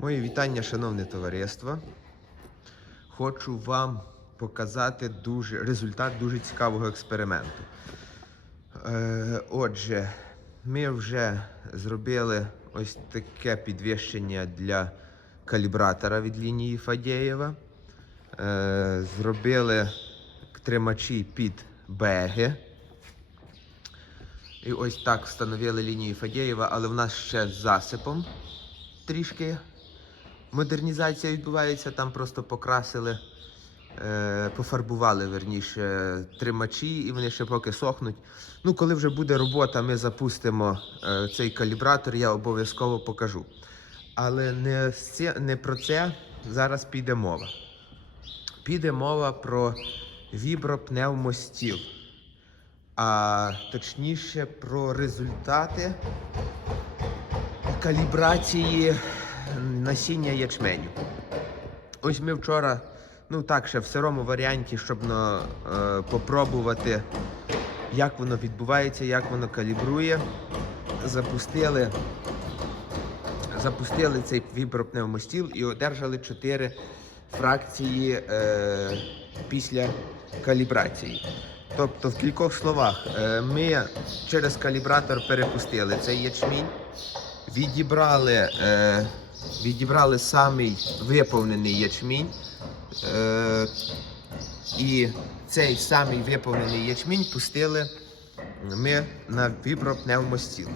Мої вітання, шановне товариство. Хочу вам показати дуже, результат дуже цікавого експерименту. Е, отже, ми вже зробили ось таке підвищення для калібратора від лінії Фадєєва. Е, зробили тримачі під беги. І ось так встановили лінію Фадєєва, але в нас ще з засипом трішки модернізація відбувається. Там просто покрасили, е, пофарбували верніше тримачі, і вони ще поки сохнуть. Ну, коли вже буде робота, ми запустимо е, цей калібратор, я обов'язково покажу. Але не, не про це зараз піде мова. Піде мова про вібропневмостіл а точніше про результати калібрації насіння ячменю. Ось ми вчора, ну так, ще в сирому варіанті, щоб ну, е, попробувати, як воно відбувається, як воно калібрує, запустили, запустили цей вібропневмостіл і одержали 4 фракції е, після калібрації. Тобто, в кількох словах, е, ми через калібратор перепустили цей ячмінь, відібрали, е, відібрали самий виповнений ячмінь. Е, і цей самий виповнений ячмінь пустили ми на вібропневмостіл.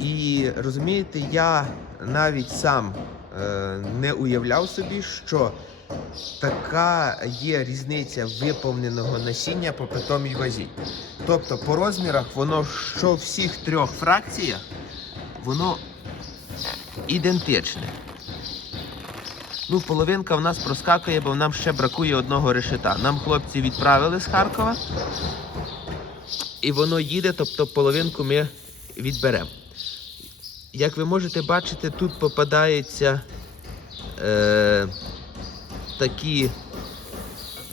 І розумієте, я навіть сам е, не уявляв собі, що така є різниця виповненого насіння по питомій вазі. Тобто по розмірах воно що в всіх трьох фракціях, воно ідентичне. Ну, половинка в нас проскакує, бо нам ще бракує одного решета. Нам хлопці відправили з Харкова. І воно їде, тобто половинку ми відберемо. Як ви можете бачити, тут попадаються е, такі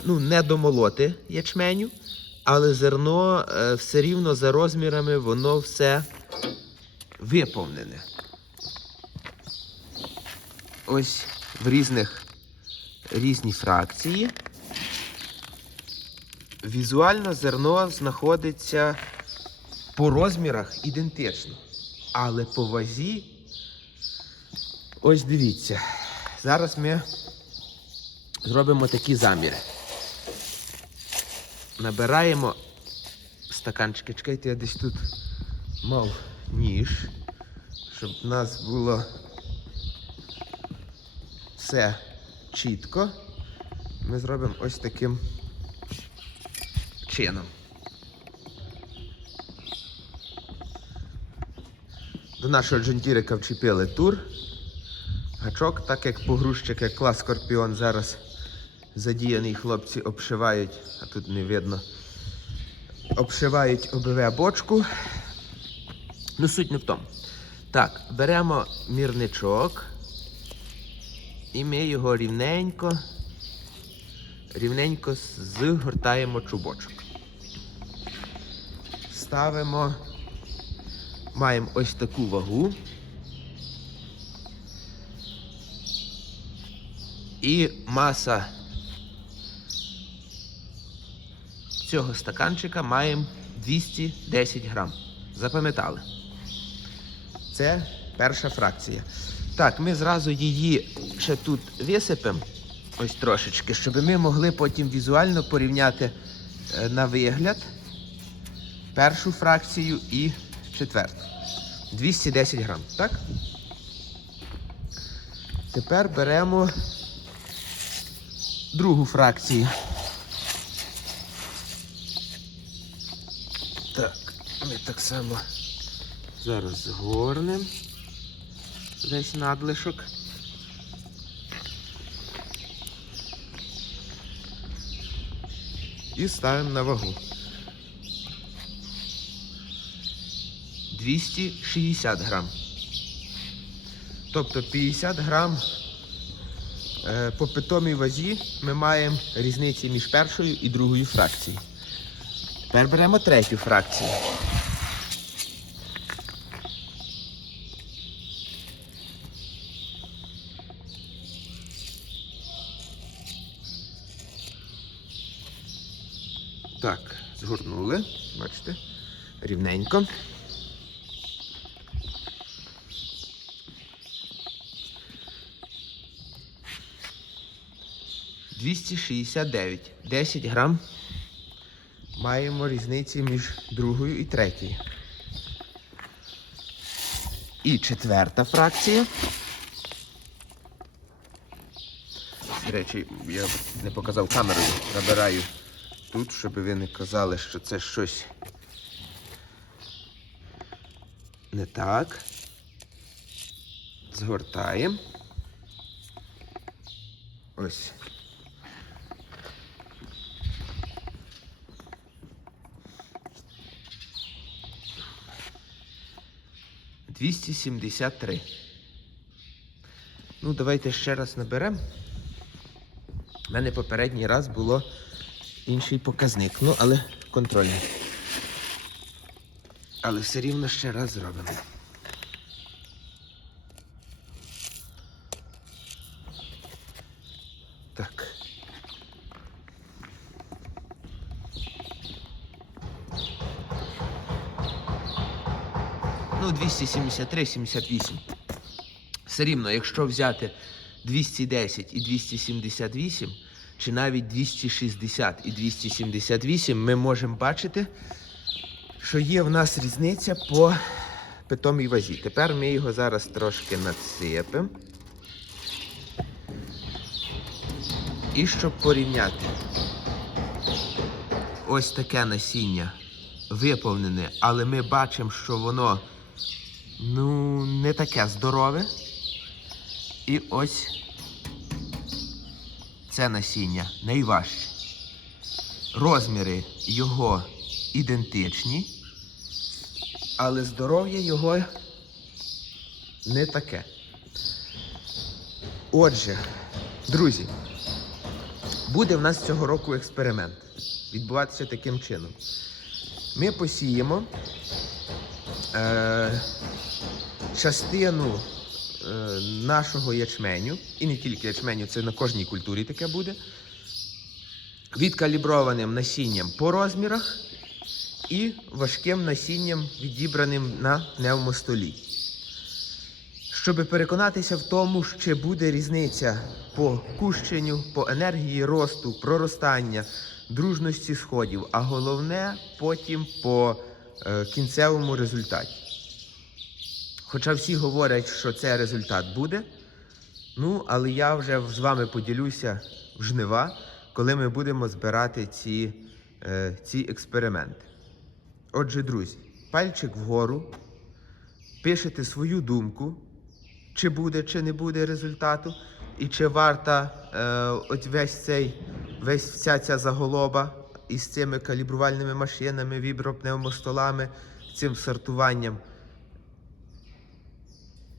ну, недомолоти ячменю, але зерно е, все рівно за розмірами, воно все виповнене. Ось в різних різні фракції. Візуально зерно знаходиться по розмірах ідентично. Але по вазі, ось дивіться, зараз ми зробимо такі заміри. Набираємо стаканчики. Чекайте, я десь тут мав ніж, щоб в нас було все чітко. Ми зробимо ось таким чином. До нашого джентірика вчепили тур. Гачок, так як погрузчик, як клас Скорпіон зараз задіяний, хлопці обшивають, а тут не видно. Обшивають ОБВ бочку. Ну, суть не в тому. Так, беремо мірничок. І ми його рівненько, рівненько згортаємо чубочок. Ставимо, маємо ось таку вагу. І маса цього стаканчика маємо 210 грам. Запам'ятали? Це перша фракція. Так, ми зразу її ще тут висипемо, ось трошечки, щоб ми могли потім візуально порівняти е, на вигляд першу фракцію і четверту. 210 грам, так? Тепер беремо другу фракцію. Так, ми так само зараз згорнемо весь надлишок. І ставимо на вагу. 260 грам. Тобто 50 грам е, по питомій вазі ми маємо різниці між першою і другою фракцією. Тепер беремо третю фракцію. Так, згорнули. Бачите? Рівненько. Двісті шістдесят дев'ять. Десять грам. Маємо різниці між другою і третьою. І четверта фракція. До речі, я не показав камерою, набираю тут, щоб ви не казали, що це щось не так. Згортаємо. Ось. Двісті сімдесят три. Ну, давайте ще раз наберемо. У мене попередній раз було інший показник, ну, але контрольний. Але все рівно ще раз зробимо. Так. Ну, 273, 78. Все рівно, якщо взяти 210 і 278, чи навіть 260 і 278, ми можемо бачити, що є в нас різниця по питомій вазі. Тепер ми його зараз трошки надсипемо. І щоб порівняти ось таке насіння виповнене, але ми бачимо, що воно ну, не таке здорове. І ось це насіння найважче. Розміри його ідентичні, але здоров'я його не таке. Отже, друзі, буде в нас цього року експеримент відбуватися таким чином. Ми посіємо е, частину нашого ячменю, і не тільки ячменю, це на кожній культурі таке буде. Відкаліброваним насінням по розмірах і важким насінням, відібраним на пневмостолі. Щоб переконатися в тому, чи буде різниця по кущенню, по енергії росту, проростання, дружності сходів, а головне потім по е, кінцевому результаті. Хоча всі говорять, що це результат буде. Ну, але я вже з вами поділюся в жнива, коли ми будемо збирати ці, е, ці експерименти. Отже, друзі, пальчик вгору, пишете свою думку, чи буде, чи не буде результату, і чи варта е, от весь цей, весь вся ця заголоба із цими калібрувальними машинами, вібропневмостолами, цим сортуванням